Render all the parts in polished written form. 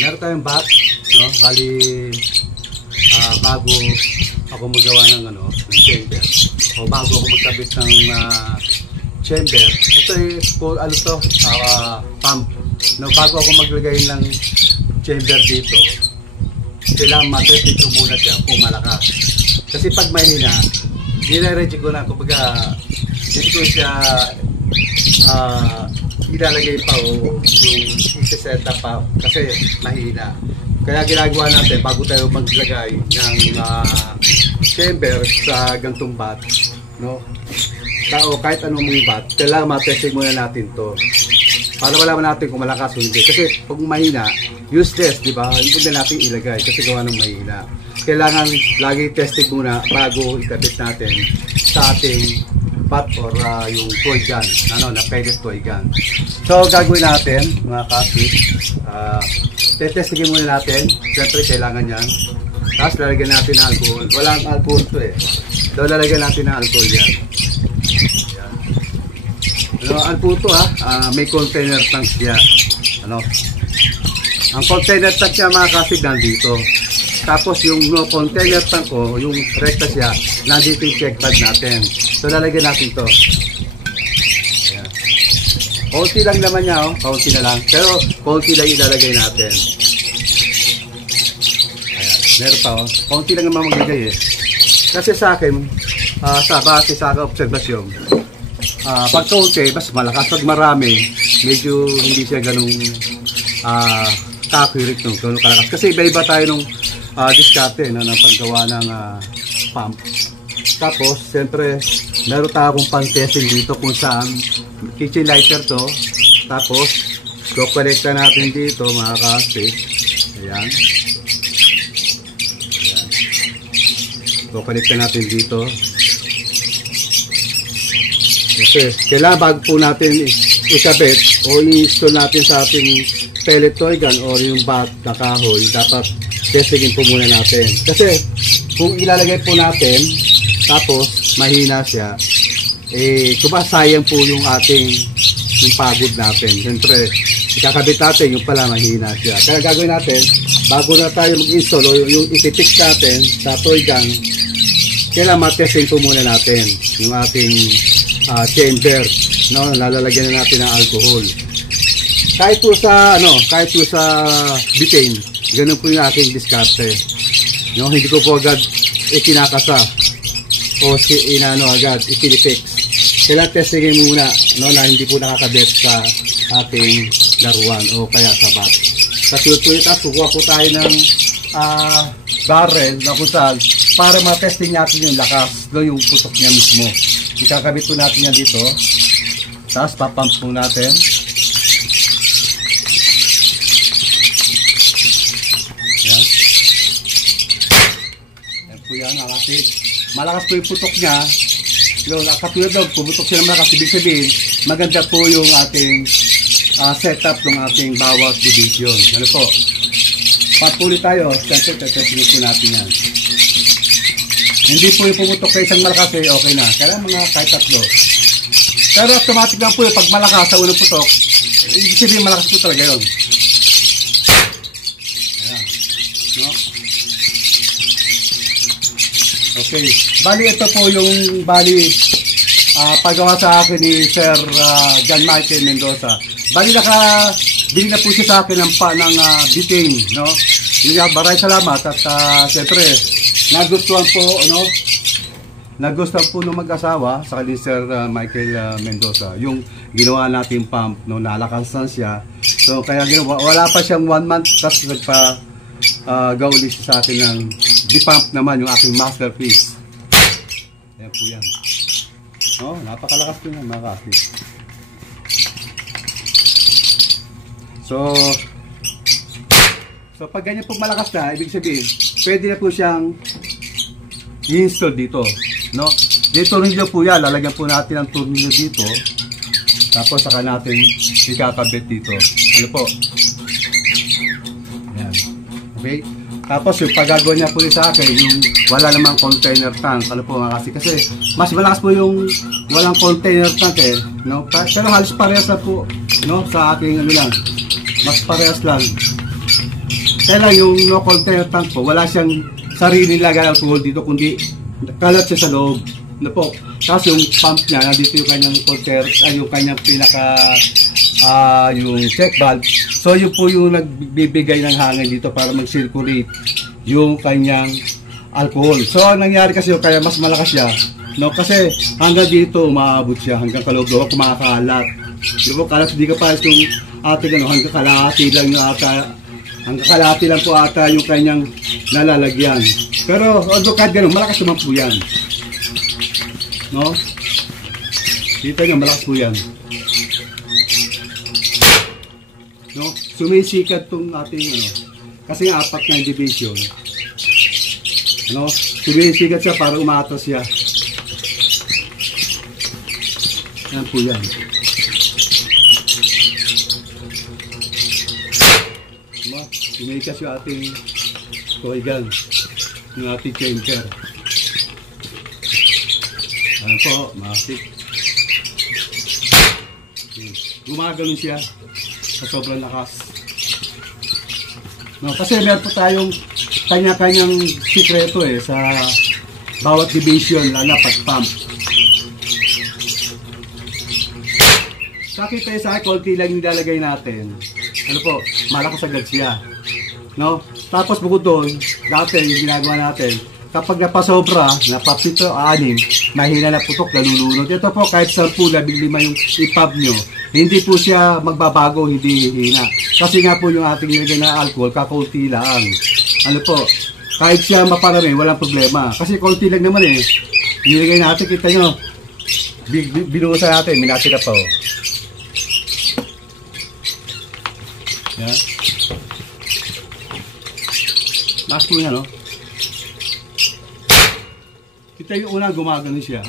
Meron tayong bat, no? Bali, bago ako magawa ng chamber, o bago ako magkabit ng chamber, ito ay pump. No, bago ako maglagay ng chamber dito, kailangan matesting ko muna siya kung malakas. Kasi pag mahina, nire-reject ko na, kumbaga hindi ko siya ilalagay pa o yung isi-set up pa kasi mahina. Kaya ginagawa natin bago tayo maglagay ng chamber sa gantong bat, no? O kahit anong mga bat, kailangan matesting muna natin to para malaman natin kung malakas o hindi. Kasi pag mahina, useless, di ba? Hindi na natin ilagay kasi gawa ng mahina. Kailangan lagi testing muna bago ikabit natin sa ating bat or yung toy gun, na pellet toy gun. So gagawin natin mga kapit, tetestingin muna natin. Siyempre kailangan yan. Tapos lalagyan natin ng alcohol. Walang alcohol to eh. So lalagyan natin ng alcohol yan. Ang puto may container tank siya. Ang container tank niya mga kapit nandito. Tapos yung container tank ko, yung rekta siya, nandito yung check pad natin. So lalagyan natin to. Ayan. Konti lang naman niya, konti na lang. Pero konti lang ilalagay natin. Ayan, meron pa konti lang naman maglagay eh. Kasi sa akin, sa base sa aking obserbasyon, pag kaunti, mas malakas. Pag marami, medyo hindi siya ganung accurate nung ganun kalakas. Kasi iba-iba tayo nung diskarte ng paggawa ng pump. Tapos, siyempre, meron tayo akong pang-testing dito kung saan kitchen lighter to. Tapos, kukonekta natin dito mga kapit. Ayan. Ayan. Kukonekta natin dito. Kasi kailangan bago po natin ikabit o i-install natin sa ating pellet toy gun o yung bat na kahoy, dapat testingin po muna natin. Kasi kung ilalagay po natin tapos mahina siya, sayang po yung ating yung pagod natin. Siyempre, ikakabit natin yung pala mahina siya. Kaya gagawin natin, bago na tayo mag-install o yung itipik natin sa toy gun, kailangan matesting po muna natin yung ating chamber, no? Lalagyan na natin ng alcohol. Kahit po sa butane, ganun po yung aking diskarte. No, hindi ko po agad ikinakasa o agad itinipix. Kailangan testingin muna, no, na hindi po nakakabit sa ating laruan o kaya sa bat. Sa tuloy tapos kukuha po tayo ng barrel na kusal para matesting natin yung lakas, no, yung putok niya mismo. Ikakabit po natin yan dito. Tapos papump po natin. Yan. Yan po yan, nakapit. Malakas po yung putok niya. Yun, katulad daw, pumutok siya ng malakas. Ibig sabihin, maganda po yung ating setup ng ating bawat division. Ano po? Patuloy tayo. Siyempre, testingin po natin yan. Hindi po yung pumutok sa isang malakas okay na. Kaya mga kahit tatlo. Pero automatic lang po yung pag malakas sa unang putok, ibig sabihin malakas po talaga yun. Ayan. No? Okay. Bali ito po yung paggawa sa akin ni Sir John Michael Mendoza. Bali bili na po siya sa akin ng butane. No? Maraming salamat at siyempre nagustuhan po ng mag-asawa sa kanil Sir Michael Mendoza yung ginawa natin pump, no, nalakasan siya. So kaya wala pa siyang 1 month tapos gawin siya sa akin ng di-pump naman yung aking masterpiece. Ayan po yan. Oh, napakalakas po yan mga kapit. So pag ganyan po malakas na, ibig sabihin pwede na po siyang i-install dito, no? Dito rin po yan, lalagyan po natin ang tornilyo dito. Tapos saka natin ikakabit dito. Ano po? Ayan. Okay? Tapos yung paggagawa niya po sa akin, yung wala namang container tank. Ano po mga kasi mas malakas po yung walang container tank no? Pero halos parehas na po, no? Sa aking mas parehas lang. Kaya lang yung no container tank po, wala siyang sarili lagay ng alcohol dito, kundi kalat siya sa loob. Ano po? Tapos yung pump niya, nandito yung kanyang container, yung kanyang pinaka, yung check valve. So yun po yung nagbibigay ng hangin dito para mag-circulate yung kanyang alcohol. So ang nangyari kasi kaya mas malakas siya, no? Kasi hanggang dito umaabot siya, hanggang kaloob-loob kumakalat. Di ba kalat, hindi ka pa yung ating ano, hanggang kalahati lang yung ata, hanggang kalahati lang po ata yung kanyang nalalagyan. Pero although kahit ganun, malakas naman po yan, no? Kita nyo, malakas po yan, no? Sumisikat tong ating ano, kasi nga apat na division, no? Sumisikat siya para umatas siya. Yan po yan. Sumikas yung ating toy gun, yung ating chamber. Ayan po, maasik. Gumagano'n siya sa sobrang lakas. No, kasi meron po tayong kanya-kanyang sikreto sa bawat division, lalo pag-pump. Sakit tayo sa konti lang yung nilalagay natin. Ano po, malakas agad siya. No? Tapos bukod doon, dati yung ginagawa natin, kapag napasobra, napapito, 6, mahina na putok, nalulunod. Ito po, kahit 10, 15 yung ipab nyo, hindi po siya magbabago, hindi hina. Kasi nga po yung ating nilagay na alcohol, kakaunti lang. Ano po, kahit siya maparami, walang problema. Kasi kaunti lang naman nilagay natin, kita nyo, binuusan natin, minati na po. Yan. Last mo yan, no? Kita yung unang gumagano siya,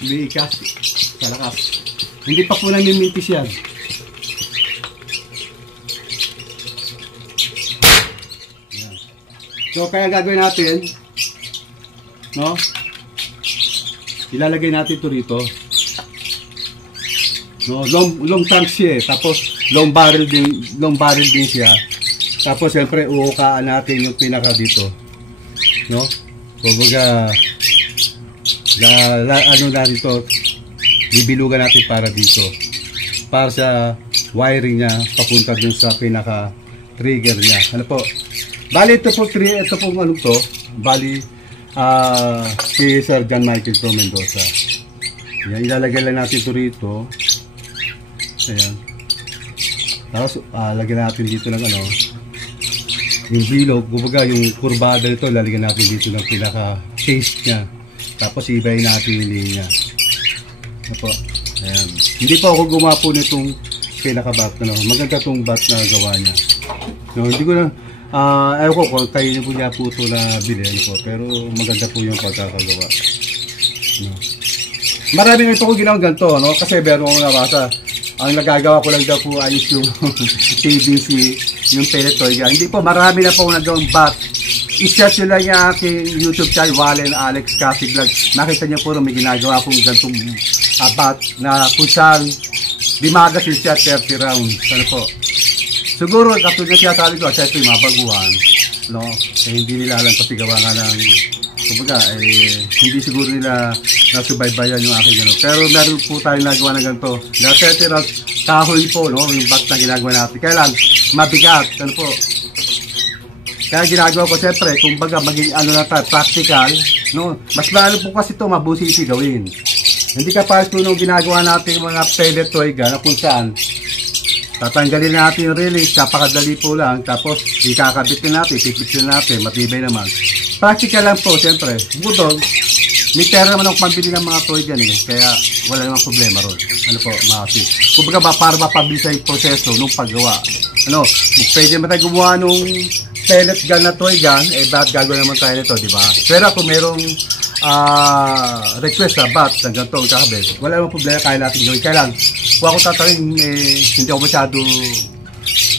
umiikas sa lakas. Hindi pa po namimintis yan. Yan. So, kaya gagawin natin, no? Ilalagay natin ito rito. No, long tank siya tapos long barrel din siya. Tapos siyempre uukaan natin yung pinaka dito, no? Kumbaga ano na dito, bibilugan natin para dito, para sa wiring niya papunta dun sa pinaka trigger niya. Ano po? Bali ito po ano to? Bali si Sir John Michael Pro Mendoza. Yan, ilalagay lang natin ito rito. Ayan. Tapos lagyan natin dito ng ano, yung bilog, kumbaga yung kurbada nito, lalagyan natin dito ng pinaka taste niya. Tapos ibayin natin yung linya. Ano po? Ayan. Hindi pa ako gumapo nitong pinaka bat, ano. Maganda tong bat na gawa niya. No, hindi ko na ayaw ko kung kayo niyo po niya po ito na bilhin po, pero maganda po yung pagkakagawa. No. Marami na ito ko ginawa ganito, no? Kasi meron ko nabasa. Ang nagagawa ko lang daw po ayos yung TBC, yung pellet toy gun. Hindi po, marami na po nagawang bat. I-search nyo lang yung aking YouTube channel, Wallen Alex Kasi Vlog. Nakita nyo po na may ginagawa akong gantong bat na kung saan dimagas yung siya 30 rounds. Ano po? Siguro, katulad na siya sabi ko, siyempre mabaguhan. No? Hindi nila alam kasi gawa nga ng kumbaga, hindi siguro nila nasubaybayan yung aking gano'n. Pero meron po tayong nagawa na ganito. Dati kahoy po, no? Yung bat na ginagawa natin. Kaya lang, mabigat. Ano po? Kaya ginagawa ko, siyempre, kumbaga, maging ano na tayo, practical, no? Mas lalo po kasi ito, mabusisi gawin. Hindi ka pares po nung ginagawa natin yung mga pellet toy gun, na kung saan, tatanggalin natin yung release, napakadali po lang, tapos ikakabitin natin, pipitin natin, matibay naman. Practical lang po, siyempre. Bukod, may pera naman ako pambili ng mga toy dyan kaya wala namang problema ron. Ano po, makasip. Kumbaga para mapabilis yung proseso nung paggawa. Ano, pwede naman tayo gumawa nung pellet gun na toy gun, bakit gagawin naman tayo nito, di ba? Pero kung merong request sa bat ng ganitong kakabit, wala namang problema, kaya natin gawin. Kaya lang, kung ako tatanungin, hindi ako masyado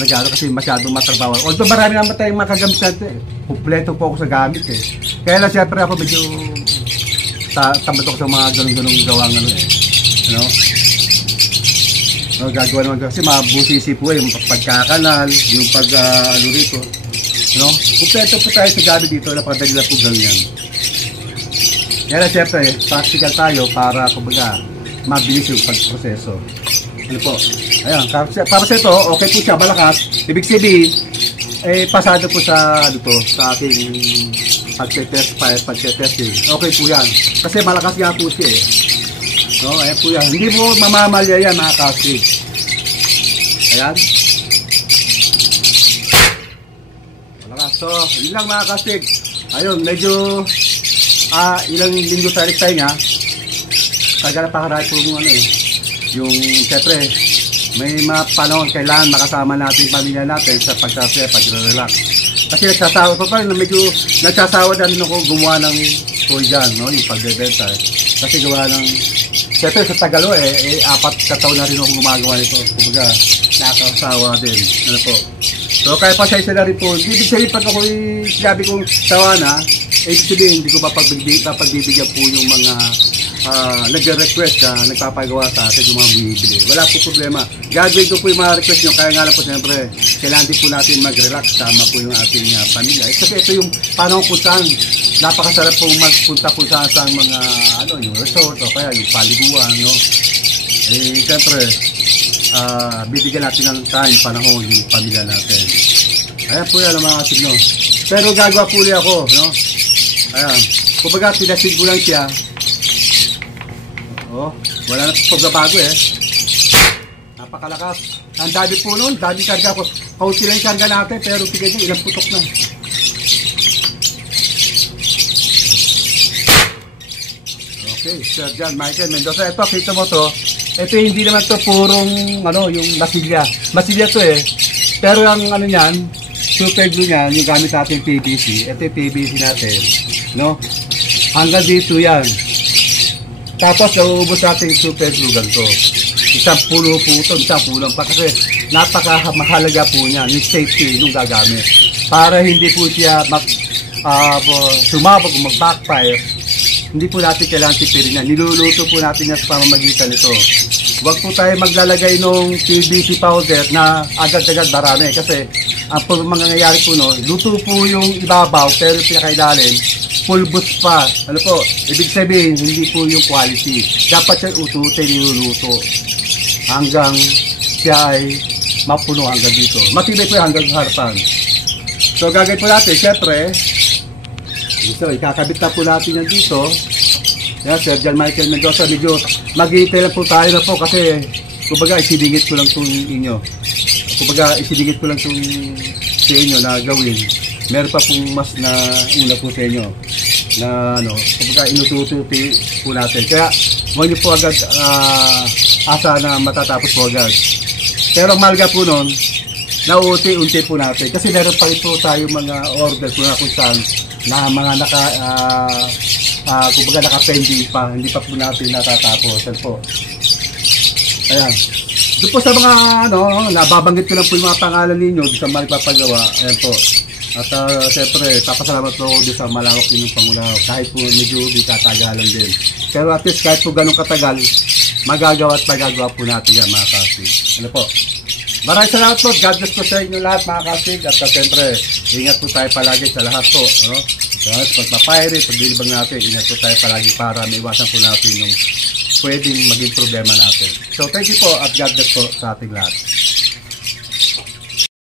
nagano kasi masyadong matrabaho. Although marami naman tayong makagamit natin kumpleto po ako sa gamit Kaya lang siyempre ako medyo tamad ako sa mga ganun-ganung gawang ano Ano? No, gagawa naman kasi mabusisi po yung pagkakanal, yung pag ano rito. No? Kumpleto po tayo sa gabi dito, napakadali lang po ganyan. Kaya siyempre, practical tayo para kumbaga mabilis yung pagproseso. Ano po? Ayan, para sa ito, okay po siya, malakas. Ibig sabihin, pasado po sa sa ating pagtetesting. Okay po yan. Kasi malakas nga po siya eh. No, ayan po yan. Hindi po mamamalya yan mga kastig. Ayan. Malakas. So, yun lang mga kastig. Ayun, medyo ilang linggo tayo niya. Kaya napakarami po yung yung siyempre, may mga panahon kailangan makasama natin yung pamilya natin sa pagsasaya, pag-relax. Kasi nagsasawa pa rin, medyo nagsasawa na rin ako gumawa ng toy dyan, no? Yung pagbebenta. Kasi gawa ng, siyempre sa Tagalo 4 taon na rin ako gumagawa nito. Kumbaga, nakakasawa din. Ano po? So, kaya pasaysa na rin po. Ibig sabihin, pag ako sinabi kong sawa na, ibig sabihin, hindi ko papagbibigyan po yung mga nag-request na nagpapagawa sa atin yung mga bumibili. Wala po problema. Gagawin ko po yung mga request nyo. Kaya nga lang po siyempre, kailangan din po natin mag-relax. Tama po yung ating pamilya. Kasi ito yung panahon kung saan napakasarap po magpunta po sa mga yung resort o kaya yung paliguan. No? Siyempre, bibigyan natin ng time, panahon yung pamilya natin. Ayan po yan ang mga signo. Pero gagawa po ulit ako. No? Ayan. Kumbaga, tinasin ko lang siya. Wala na pagbabago napakalakas. Ang dami po nun, dami karga ko. Kaunti lang yung karga natin, pero tignan nyo, ilang putok na. Okay, Sir John Michael Mendoza. Ito, kita mo to. Ito hindi naman to purong, yung masilya. Masilya to Pero ang niyan, super glue niyan, yung gamit natin PVC. Ito yung PVC natin. No? Hanggang dito yan. Tapos, nauubos natin yung super glue ganito. Isang pulo po ito, isang pulang pa. Kasi napakamahalaga po niya, yung safety nung gagamit. Para hindi po siya sumabog o mag-backfire, hindi po natin kailangan tipirin yan. Niluluto po natin yan sa pamamagitan nito. Huwag po tayo maglalagay ng PVC powder na agad-agad marami. Kasi ang mangyayari po luto po yung ibabaw, pero pinakailalim, pulbos pa. Ano po? Ibig sabihin, hindi po yung quality. Dapat siya ututin, niluluto. Hanggang siya ay mapuno hanggang dito. Matibay po hanggang harapan. So, gagawin po natin, syempre, ikakabit na po natin yan dito. Yan, Sir John Michael Mendoza, medyo mag-iintay lang po tayo na po kasi, kumbaga, isiningit ko lang itong inyo. Kumbaga, isiningit ko lang itong sa inyo na gawin. Meron pa pong mas na una po sa inyo na kumbaga inutututi po natin. Kaya huwag niyo po agad asa na matatapos po agad. Pero ang mahalaga po nun, nauunti-unti po natin. Kasi meron pa rin po tayo mga order po na kung saan na mga kumbaga naka-pending pa, hindi pa po natin natatapos. Yan po. Ayan. Doon po sa mga nababanggit ko lang po yung mga pangalan ninyo doon sa mga nagpapagawa. Ayan po. At siyempre, papasalamat po ako sa malawak ninyong pangunaw. Kahit po medyo di katagalan din. Pero at least kahit po ganun katagal, magagawa at magagawa po natin yan mga kasig. Ano po? Maraming salamat po. God bless po sa inyo lahat mga kasig. At siyempre, ingat po tayo palagi sa lahat po. Sa pagpapirate, paglilibang natin, ingat po tayo palagi para maiwasan po natin yung pwedeng maging problema natin. So thank you po at God bless po sa ating lahat.